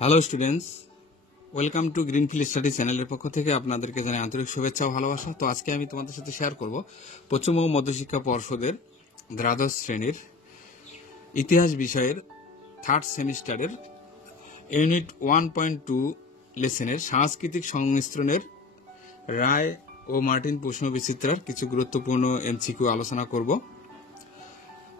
Hello students, welcome to greenfield study চ্যানেলের পক্ষ থেকে আপনাদেরকে জানাই আন্তরিক শুভেচ্ছা ও ভালোবাসা। তো আজকে আমি তোমাদের সাথে শেয়ার করব পশ্চিমবঙ্গ মধ্যশিক্ষা পর্ষদের দ্বাদশ শ্রেণীর ইতিহাস বিষয়ের থার্ড সেমিস্টারের ইউনিট 1.2 লেসনের সাংস্কৃতিক সংমিশ্রণের রায় ও মার্টিন প্রশ্ন বিচিত্রার কিছু গুরুত্বপূর্ণ এমসিকিউ আলোচনা করব।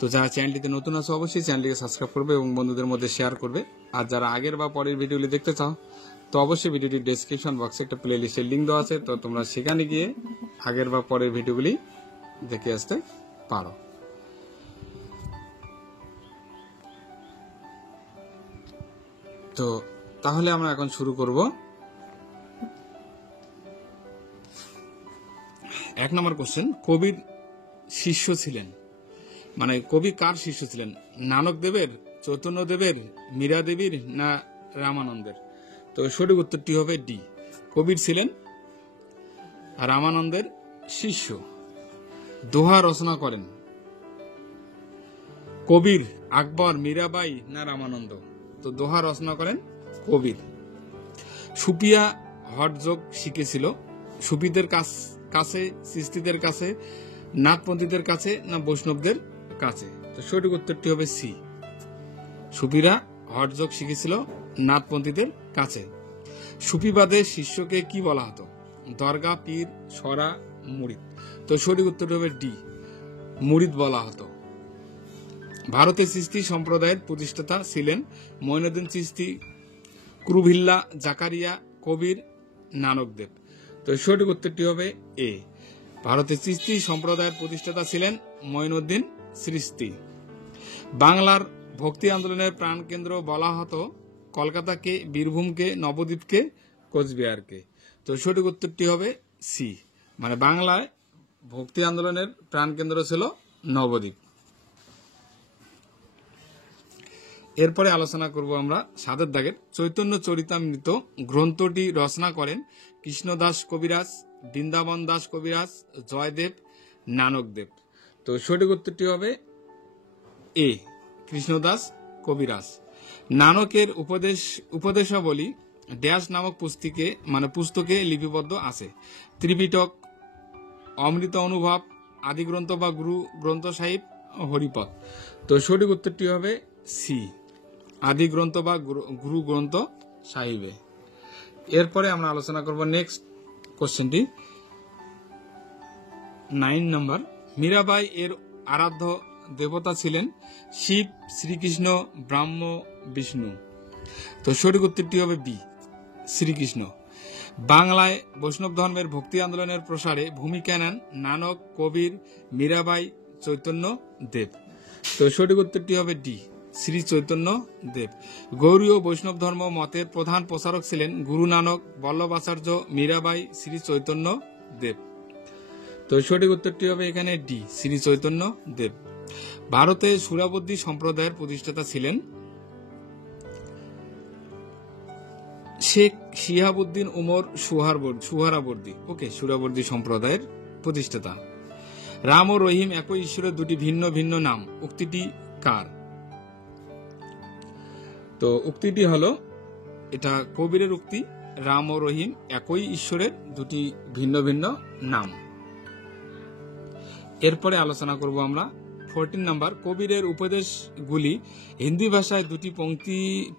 তো যারা চ্যানেলটিতে নতুন আছে অবশ্যই চ্যানেলটিকে সাবস্ক্রাইব করবে এবং বন্ধুদের মধ্যে শেয়ার করবে। আর যারা আগের বা পরের ভিডিওগুলি দেখতে চাও তো অবশ্যই ভিডিওটির ডেসক্রিপশন বক্সে একটা প্লে লিস্টের লিঙ্ক দেওয়া আছে, তো তোমরা সেখানে গিয়ে আগের বা পরের ভিডিওগুলি দেখে আসতে পারো। তো তাহলে আমরা এখন শুরু করব। 1 নম্বর কোশ্চেন, কবির শিষ্য ছিলেন, মানে কবি কার শিষ্য ছিলেন? নানক দেবের, চৈতন্য দেবের, মীরা দেবীর না রামানন্দের? তো সঠিক উত্তরটি হবে ডি, কবির ছিলেন রামানন্দের শিষ্য। দোহা রচনা করেন কবির, আকবর, মীরাবাই না রামানন্দ? তো দোহা রচনা করেন কবির। সুফিয়া হঠযোগ শিখেছিল সুফিদের কাছে, সিস্তিদের কাছে, নাথপন্থীদের কাছে না বৈষ্ণবদের কাছে? তো সঠিক উত্তরটি হবে সি, সুফিরা হঠযোগ শিখেছিল নাথপন্থীদের কাছে। সুফিবাদের শিষ্যকে কি বলা হতো? দরগা, পীর, সরা, মুরিদ? তো সঠিক উত্তরটি হবে ডি, মুরিদ বলা হতো। ভারতের চিশতি সম্প্রদায়ের প্রতিষ্ঠাতা ছিলেন মঈনুদ্দিন চিশতি, কুরুভিল্লা, জাকারিয়া, কবির, নানকদেব? তো সঠিক উত্তরটি হবে এ, ভারতের চিশতি সম্প্রদায়ের প্রতিষ্ঠাতা ছিলেন মঈনুদ্দিন চিশতি। বাংলার ভক্তি আন্দোলনের প্রাণকেন্দ্র বলা হতো কলকাতাকে, বীরভূমকে, নবদ্বীপকে, কোচবিহারকে? তো সঠিক উত্তরটি হবে সি, মানে বাংলায় ভক্তি আন্দোলনের প্রাণকেন্দ্র ছিল নবদ্বীপ। এরপরে আলোচনা করব আমরা সাতের দাগের চৈতন্য চরিতামৃত গ্রন্থটি রচনা করেন কৃষ্ণদাস কবিরাজ, বৃন্দাবন দাস কবিরাজ, জয়দেব, নানকদেব? তো সঠিক উত্তরটি হবে এ, কৃষ্ণদাস কবিরাজ। নানকের উপদেশাবলী ড্যাশ নামক পুস্তকে লিপিবদ্ধ আছে? ত্রিপিটক, অমৃত অনুভব, আদিগ্রন্থ বা গুরু গ্রন্থ সাহিব, হরিপদ? তো সঠিক উত্তরটি হবে সি, আদিগ্রন্থ বা গুরু গ্রন্থ সাহিবে। এরপরে আমরা আলোচনা করব নেক্সট কোশ্চেনটি 9 নম্বর, মীরাবাই এর আরাধ্য দেবতা ছিলেন শিব, শ্রীকৃষ্ণ, ব্রহ্ম, বিষ্ণু? তো সঠিক উত্তরটি হবে বি, শ্রীকৃষ্ণ। বাংলায় বৈষ্ণব ধর্মের ভক্তি আন্দোলনের প্রসারে ভূমিকা নেন নানক, কবির, মীরাবাই, চৈতন্য দেব? তো সঠিক উত্তরটি হবে ডি, শ্রী চৈতন্য দেব। গৌড়ীয় বৈষ্ণব ধর্ম মতের প্রধান প্রচারক ছিলেন গুরু নানক, বল্লভাচার্য, মীরাবাই, শ্রী চৈতন্য দেব? তো সঠিক উত্তরটি হবে এখানে ডি, শ্রী চৈতন্য দেব। ভারতে সুরাবর্দী সম্প্রদায়ের প্রতিষ্ঠাতা ছিলেন শেখ শিহাবুদ্দিন উমর সুহারাবর্দী, সুরাবর্দী সম্প্রদায়ের প্রতিষ্ঠাতা। রাম ও রহিম একই ঈশ্বরের দুটি ভিন্ন ভিন্ন নাম, উক্তিটি কার? তো উক্তিটি হলো, এটা কবিরের উক্তি, রাম ও রহিম একই ঈশ্বরের দুটি ভিন্ন ভিন্ন নাম। এরপরে আলোচনা করব আমরা 14 নম্বর, কবিরের উপদেশগুলি হিন্দি ভাষায় দুটি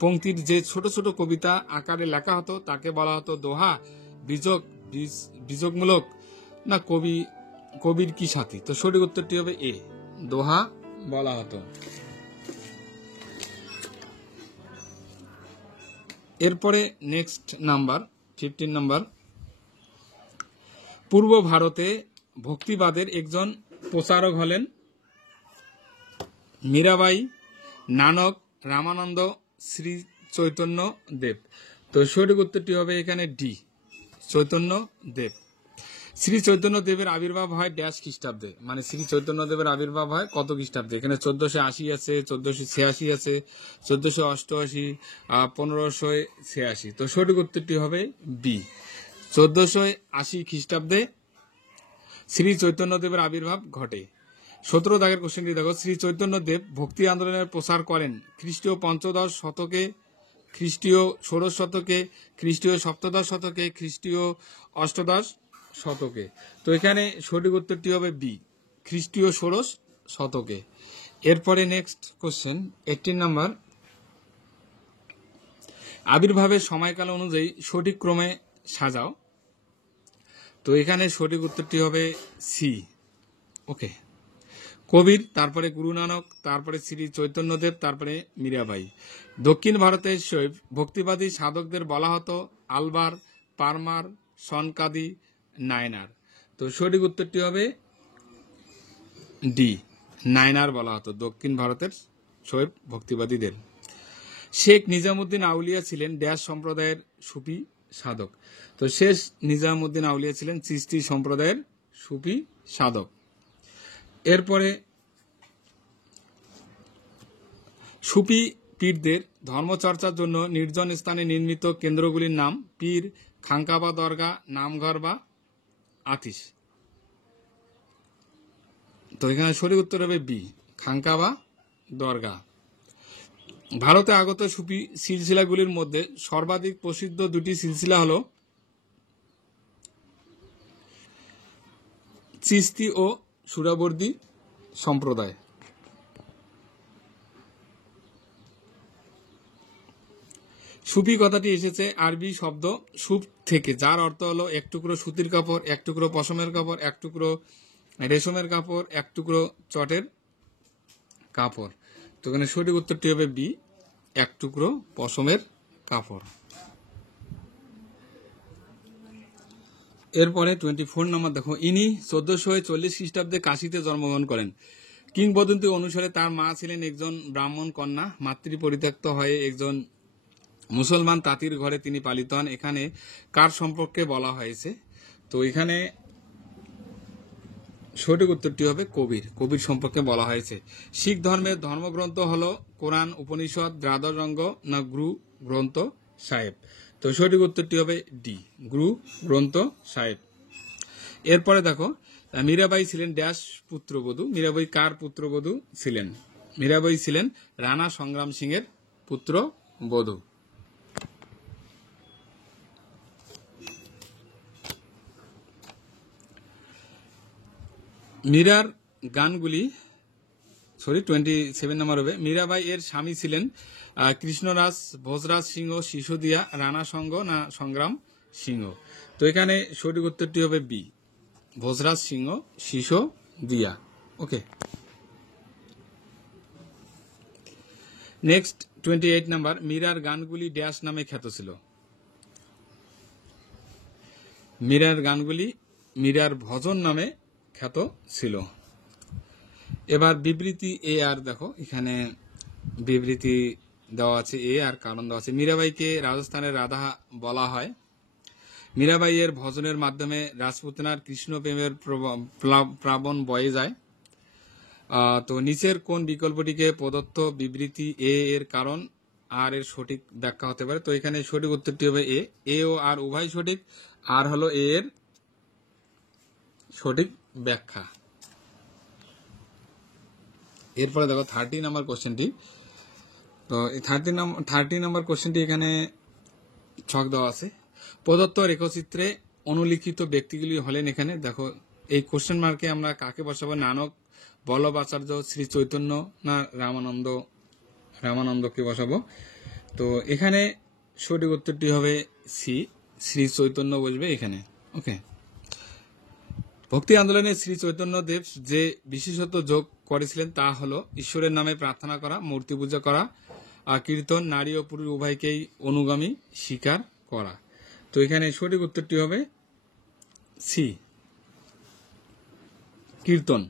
পংক্তির যে ছোট ছোট কবিতা আকারে লেখা হতো তাকে বলা হতো দোহা, বীজকমূলক না কবির কি সাথী? তো সঠিক উত্তরটি হবে এ, দোহা বলা হতো। এরপরে নেক্সট নাম্বার 15 নম্বর, পূর্ব ভারতে ভক্তিবাদের একজন প্রচারক হলেন মীরাবাই, নানক, রামানন্দ, শ্রী চৈতন্য দেব? তো সঠিক উত্তরটি হবে এখানে ডি, চৈতন্য দেব। শ্রী চৈতন্য দেবের আবির্ভাব হয় ড্যাশ খ্রিস্টাব্দে, মানে শ্রী চৈতন্য দেবের আবির্ভাব হয় কত খ্রিস্টাব্দে? এখানে 1480 আছে, 1486 আছে, 1488, 1586? তো সঠিক উত্তরটি হবে বি, 1480 খ্রিস্টাব্দে শ্রী চৈতন্য দেবের আবির্ভাব ঘটে। 17 দাগের কোশ্চেনটি দেখো, শ্রী চৈতন্য দেব ভক্তি আন্দোলনের প্রসার করেন খ্রিস্টীয় পঞ্চদশ শতকে খ্রিস্টীয় ষোড়শ শতকে, খ্রিস্টীয় সপ্তদশ শতকে, খ্রিস্টীয় অষ্টাদশ শতকে। তো এখানে সঠিক উত্তরটি হবে বি, খ্রিস্টীয় ষোড়শ শতকে। এরপরে নেক্সট কোশ্চেন 18 নাম্বার, আবির্ভাবের সময়কাল অনুযায়ী সঠিক ক্রমে সাজাও। তো এখানে সঠিক উত্তরটি হবে সি। ওকে, কবির, তারপরে গুরু নানক, তারপরে শ্রী চৈতন্যদেব, তারপরে মীরাবাই। দক্ষিণ ভারতের শৈব ভক্তিবাদী সাধকদের বলা হতো আলবার, পারমার, সনকাদি, নায়নার। তো সঠিক উত্তরটি হবে ডি, নায়নার বলা হতো দক্ষিণ ভারতের শৈব ভক্তিবাদীদের। শেখ নিজামুদ্দিন আউলিয়া ছিলেন ড্যাশ সম্প্রদায়ের সুফি সাধক। তো শেষ নিজামুদ্দিন আউলিয়া ছিলেন চিশতি সম্প্রদায়ের সুফি সাধক। এরপরে সুফি পীরদের ধর্মচর্চার জন্য নির্জন স্থানে নির্মিত কেন্দ্রগুলির নাম পীর, খানকা বা দরগা, নামঘর বা আতিশ। তো এখানে সঠিক উত্তর হবে বি, খানকা বা দরগা। ভারতে আগত সুফি সিলসিলাগুলির মধ্যে সর্বাধিক প্রসিদ্ধ দুটি সিলসিলা হল চিশতি ও সুরাবর্দী সম্প্রদায়। সুফি কথাটি এসেছে আরবি শব্দ সুফ থেকে, যার অর্থ হলো এক টুকরো সুতির কাপড়, এক টুকরো পশমের কাপড়, এক টুকরো রেশমের কাপড়, এক টুকরো চটের কাপড়। তো এখানে সঠিক উত্তরটি হবে বি, এক টুকরো পশমের কাপড়। এরপরে 24 নম্বর দেখো, ইনি 1440 খ্রিস্টাব্দে কাশীতে জন্মগ্রহণ করেন। কিংবদন্তি অনুসারে তার মা ছিলেন একজন ব্রাহ্মণ কন্যা, মাতৃ পরিত্যক্ত হয়ে একজন মুসলমান তাঁতির ঘরে তিনি পালিত হন। এখানে কার সম্পর্কে বলা হয়েছে? তো এখানে সঠিক উত্তরটি হবে কবির, কবির সম্পর্কে বলা হয়েছে। শিখ ধর্মের ধর্মগ্রন্থ হলো কোরআন, উপনিষদ, দ্বাদশ রঙ্গ না গুরু গ্রন্থ সাহেব। তো সঠিক উত্তরটি হবে ডি, গুরু গ্রন্থ সাহেব। এরপরে দেখো, মীরাবাই ছিলেন ড্যাশ পুত্রবধূ। মীরাবাই কার পুত্রবধূ ছিলেন? মীরাবাই ছিলেন রানা সংগ্রাম সিংয়ের পুত্রবধূ। মীরার গানগুলি 27 নম্বর হবে। মীরাবাই এর স্বামী ছিলেন কৃষ্ণরাজ, ভোজরাজ সিংহ, সিসোদিয়া, রানা সঙ্গ না সংগ্রাম সিংহ। তো এখানে সঠিক উত্তরটি হবে বি, ভোজরাজ সিংহ, সিসোদিয়া। ওকে, নেক্সট 28 নাম্বার, মীরার গানগুলি ড্যাশ নামে খ্যাত ছিল। মীরার গানগুলি মীরার ভজন নামে খ্যাত ছিল। এবার বিবৃতি এ আর দেখো, এখানে বিবৃতি দেওয়া আছে এ আর কারণ দেওয়া আছে। মীরাবাইকে রাজস্থানের রাধা বলা হয়। মীরাবাইয়ের ভজনের মাধ্যমে রাজপুতনার কৃষ্ণ প্রেমের প্লাবন বয়ে যায়। তো নিচের কোন বিকল্পটিকে প্রদত্ত বিবৃতি এ এর কারণ আর এর সঠিক ব্যাখ্যা হতে পারে? তো এখানে সঠিক উত্তরটি হবে এ ও আর উভয় সঠিক, আর হলো এ এর সঠিক ব্যাখ্যা। এরপরে দেখো 30 নম্বর কোশ্চেনটি। তো এই 30 নম্বর কোশ্চেনটি এখানে ছক দেওয়া আছে। প্রদত্ত রেখচিত্রে অনুলিখিত ব্যক্তিগুলি হলেন, এখানে দেখো এই কোশ্চেন মার্কে আমরা কাকে বসাবো? নানক, বল্লভ আচার্য, শ্রী চৈতন্য না রামানন্দকে বসাবো? তো এখানে সঠিক উত্তরটি হবে সি, শ্রী চৈতন্য বসবে এখানে। ওকে, ভক্তি আন্দোলনে শ্রী চৈতন্যদেব যে বিশেষত যোগ করেছিলেন তা হলো ঈশ্বরের নামে প্রার্থনা করা, মূর্তি পূজা করা, কীর্তন, নারী ও পুরুষ উভয়কেই অনুগামী স্বীকার করা। তো এখানে সঠিক উত্তরটি হবে সি, কীর্তন।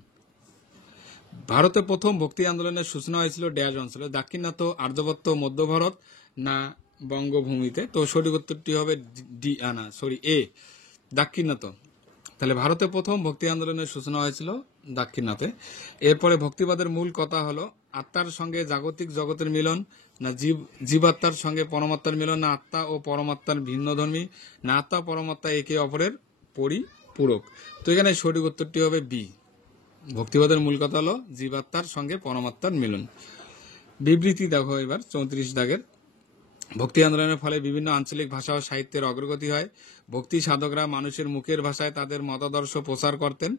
ভারতে প্রথম ভক্তি আন্দোলনের সূচনা হয়েছিল ড্যাশ অঞ্চলে? দাক্ষিণাত্য, আর্যভট্ট, মধ্য ভারত না বঙ্গভূমিতে? তো সঠিক উত্তরটি হবে এ, দাক্ষিণাত্য। তাহলে ভারতে প্রথম ভক্তি আন্দোলনের সূচনা হয়েছিল দাক্ষিণাত্যে। এরপরে ভক্তিবাদের মূল কথা হলো আত্মার সঙ্গে জাগতিক জগতের মিলন না জীবাত্মার সঙ্গে পরমাত্মার মিলন, না আত্মা ও পরমাত্মার ভিন্ন ধর্মী, না আত্মা পরমাত্মা একে অপরের পরিপূরক। তো এখানে সঠিক উত্তরটি হবে বি, ভক্তিবাদের মূল কথা হলো জীবাত্মার সঙ্গে পরমাত্মার মিলন। বিবৃতি দেখো এবার 34 দাগের। ভক্তি আন্দোলনের ফলে বিভিন্ন আঞ্চলিক ভাষা ও সাহিত্যের অগ্রগতি হয়। ভক্তি সাধকরা মানুষের মুখের ভাষায় তাদের মতাদর্শ প্রচার করতেন।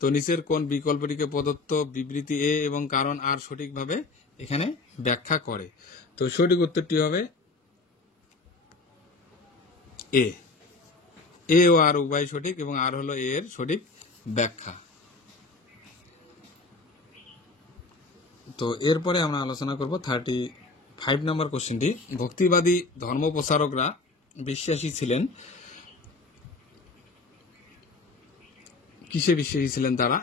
তো নিচের কোন বিকল্পটিকে প্রদত্ত বিবৃতি এ এবং কারণ আর সঠিকভাবে এখানে ব্যাখ্যা করে? তো সঠিক উত্তরটি হবে এ। এ ও আর উভয় সঠিক এবং আর হলো এ এর সঠিক ব্যাখ্যা। তো এরপরে আমরা আলোচনা করব 35 নম্বর কোশ্চেনটি। ভক্তিবাদী ধর্ম প্রচারকরা বিশ্বাসী ছিলেন, কিসে বিশ্বাসী ছিলেন তারা?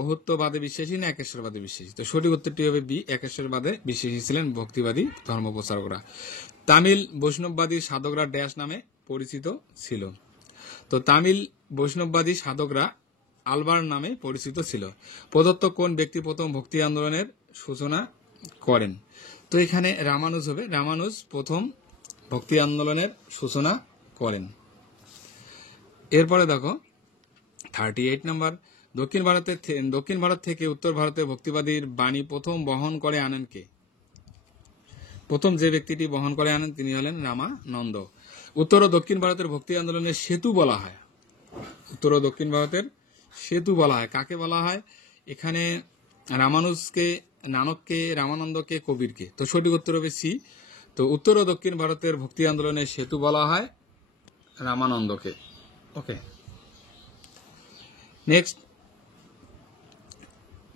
বহুত্ববাদে বিশ্বাসী না একেশ্বরবাদে বিশ্বাসী? তো সঠিক উত্তরটি হবে বি, একেশ্বরবাদে বিশ্বাসী ছিলেন ভক্তিবাদী ধর্ম প্রচারকরা। তামিল বৈষ্ণববাদী সাধকরা ড্যাশ নামে পরিচিত ছিল? তো তামিল বৈষ্ণববাদী সাধকরা আলবার নামে পরিচিত ছিল। প্রদত্ত কোন ব্যক্তি প্রথম ভক্তি আন্দোলনের সূচনা করেন? তো এখানে রামানুজ হবে। রামানুজ প্রথম ভক্তি আন্দোলনের সূচনা করেন। এরপরে দেখো 38 নম্বর। দক্ষিণ ভারত থেকে উত্তর ভারতে ভক্তিবাদীর বাণী প্রথম বহন করে আনেন কে? প্রথম যে ব্যক্তিটি বহন করে আনেন তিনি হলেন রামানন্দ। উত্তর ও দক্ষিণ ভারতের ভক্তি আন্দোলনের সেতু বলা হয়। উত্তর ও দক্ষিণ ভারতের সেতু বলা হয়। কাকে বলা হয়? এখানে রামানুজকে, নানককে, রামানন্দকে, কবিরকে। তো সঠিক উত্তর হবে সি। তো উত্তর ও দক্ষিণ ভারতের ভক্তি আন্দোলনের সেতু বলা হয় রামানন্দকে। ওকে, নেক্সট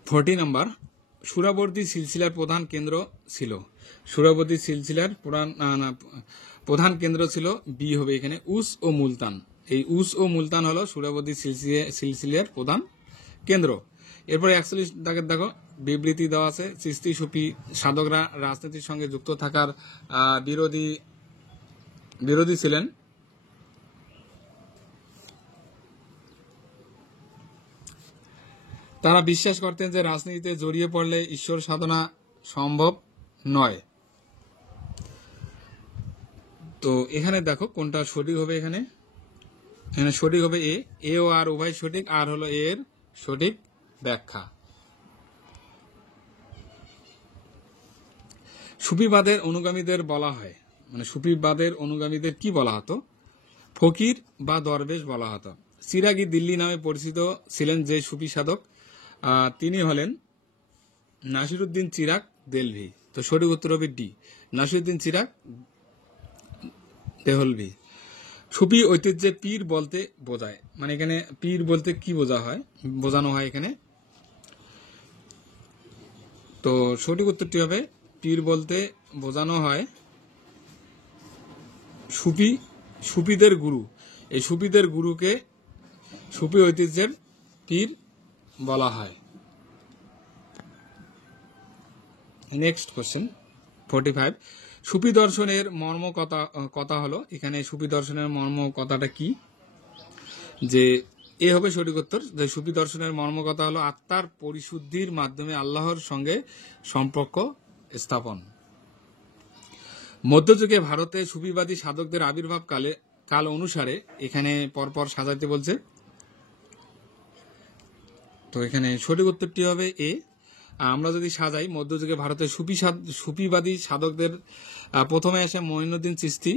40 নম্বর। সুরাবর্দী সিলসিলার প্রধান কেন্দ্র ছিল? সুরাবর্দী সিলসিলার প্রধান কেন্দ্র ছিল বি হবে এখানে উস ও মুলতান। এই উস ও মুলতান হলো সুরাবর্দী সিলসিলার প্রধান কেন্দ্র। এরপরে 41 দাগের দেখো বিবৃতি দেওয়া আছে। চিশতি সুফি সাধকরা রাজনীতির সঙ্গে যুক্ত থাকার বিরোধী ছিলেন। তারা বিশ্বাস করতেন যে রাজনীতিতে জড়িয়ে পড়লে ঈশ্বর সাধনা সম্ভব নয়। তো এখানে দেখো কোনটা সঠিক হবে। এখানে সঠিক হবে এ। এ ও আর উভয় সঠিক, আর হলো এর সঠিক ব্যাখ্যা। সুফিবাদের অনুগামীদের বলা হয়, সুফিবাদের অনুগামীদের কি বলা হতো? ফকির বা দরবেশ বলা হতো। চিরাগি দিল্লি নামে পরিচিত ছিলেন যে সুফি সাধক, তিনি হলেন নাসিরুদ্দিন চিরাগ দেহলভি। তো সঠিক উত্তর হবে ডি, নাসিরুদ্দিন চিরাগ দেহলভি। সুফি ঐতিহ্যে পীর বলতে বোঝায়, এখানে পীর বলতে কি বোঝানো হয় এখানে? তো সঠিক উত্তরটি হবে পীর বলতে বোঝানো হয় সুফিদের গুরু। এই সুফিদের গুরুকে সুফি ঐতিহ্যের পীর বলা হয়। Next question 45। সুফি দর্শনের মর্ম কথা হলো, এখানে সুফি দর্শনের মর্ম কথাটা কি? যে এ হবে সঠিক উত্তর। যে সুফি দর্শনের মর্ম কথা হলো আত্মার পরিশুদ্ধির মাধ্যমে আল্লাহর সঙ্গে সম্পর্ক স্থাপন। মধ্যযুগে ভারতে সুফিবাদী সাধকদের আবির্ভাব কাল অনুসারে এখানে পরপর সাজাইতে বলছে। তো এখানে সঠিক উত্তরটি হবে এ। আমরা যদি সাজাই, মধ্যযুগে ভারতের সুফিবাদী সাধকদের প্রথমে আসে মঈনুদ্দিন চিশতি,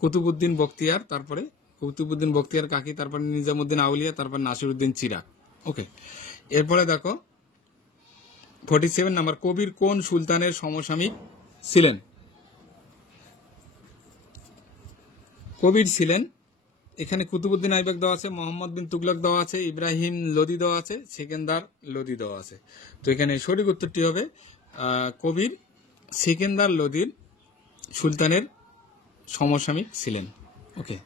কুতুবউদ্দিন বখতিয়ার, তারপরে কুতুবউদ্দিন বখতিয়ার কাকি, তারপরে নিজামুদ্দিন আউলিয়া, তারপর নাসিরুদ্দিন চিরাগ। ওকে, এরপরে দেখো 47 নম্বর। কবির কোন সুলতানের সমসাময়িক ছিলেন? কবির ছিলেন, এখানে কুতুবউদ্দিন আইবেক দেওয়া আছে, মোহাম্মদ বিন তুগলক দেওয়া আছে, ইব্রাহিম লোদি দেওয়া আছে, সেকেন্দার লোদি দেওয়া আছে। তো এখানে সঠিক উত্তরটি হবে কবির সেকেন্দার লোদির সুলতানের সমসাময়িক ছিলেন। ওকে,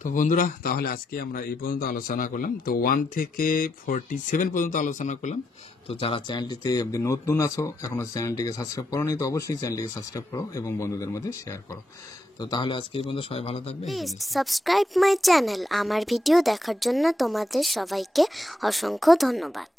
তো বন্ধুরা তাহলে আজকে আমরা এই পর্যন্ত আলোচনা করলাম। তো 1 থেকে 47 পর্যন্ত আলোচনা করলাম। তো যারা চ্যানেলটিতে নতুন আছো, এখনো চ্যানেলটিকে সাবস্ক্রাইব করো নি, তো অবশ্যই চ্যানেলটিকে সাবস্ক্রাইব করো এবং বন্ধুদের মধ্যে শেয়ার করো। তো তাহলে আজকে এই পর্যন্ত, সবাই ভালো থাকবে। Please subscribe my channel. আমার ভিডিও দেখার জন্য তোমাদের সবাইকে অসংখ্য ধন্যবাদ।